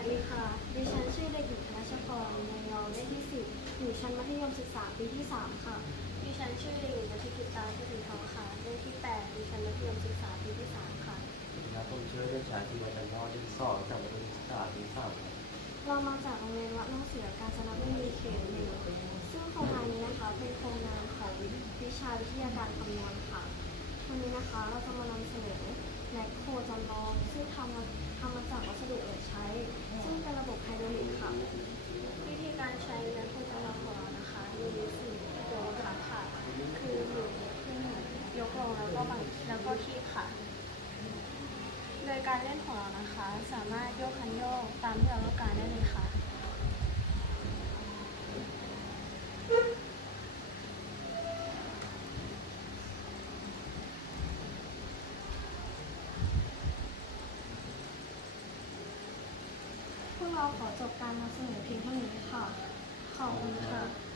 วัสดีค่ะ ดิฉันชื่อเด็กหญิงธนชพรในยอเลขที่สิบอยู่ชั้นมัธยมศึกษาปีที่สามค่ะ ดิฉันชื่อเด็กหญิงนัทกิตตาที่ถึงทองค่ะเลขที่แปดอยู่ชั้นมัธยมศึกษาปีที่สามค่ะนะครับผมชื่อเด็กชายที่มาจันทร์ที่สองจากประถมศึกษาปีสามครับเรามาจากโรงเรียนวัดน้องเสือการจนบุรีเขตหนึ่งซึ่งโครงงานนี้นะคะเป็นโครงงานของวิชาวิทยาการคำนวณค่ะวันนี้นะคะเราจะมานำเสนอแมคโครจำลองซึ่งทำมาทำมา จากวัสดุเหลือใช้ ซึ่งเป็นระบบไฮดรอลิกค่ะ วิธีการใช้แมคโครจำลองของเรานะคะมีสี่ตัวค่ะค่ะ คือหมุนขึ้นยกลงแล้วก็บังแล้วก็คีบค่ะ โดยการเล่นของเรานะคะ สามารถโยกคันโยกตามที่เราต้องการ วกเราขอจบการนำเสนอเพียงเท่านี้ค่ะ ขอบคุณค่ะ